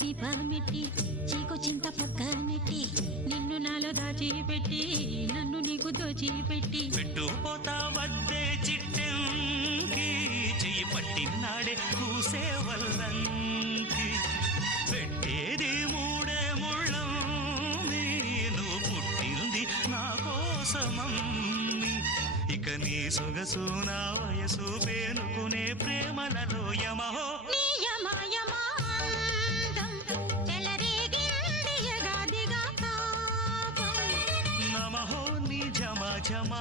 దీపమెట్టి చీకు చింత పక్క నెట్టి నిన్ను నాలో దాచిపెట్టి నన్ను నీకు దోచిపెట్టి పెట్టుపోతా వద్దే చిట్టంకి చెయ్యి పట్టినాడే కూసే వల్లంకి పెట్టేది మూడే ముళ్ళం నువ్వు పుట్టింది నా కోసమమ్మి ఇక నీ సొగసు నా వయసు పేనుకునే ప్రేమలలో యమహో నమహో నీ జమా జమా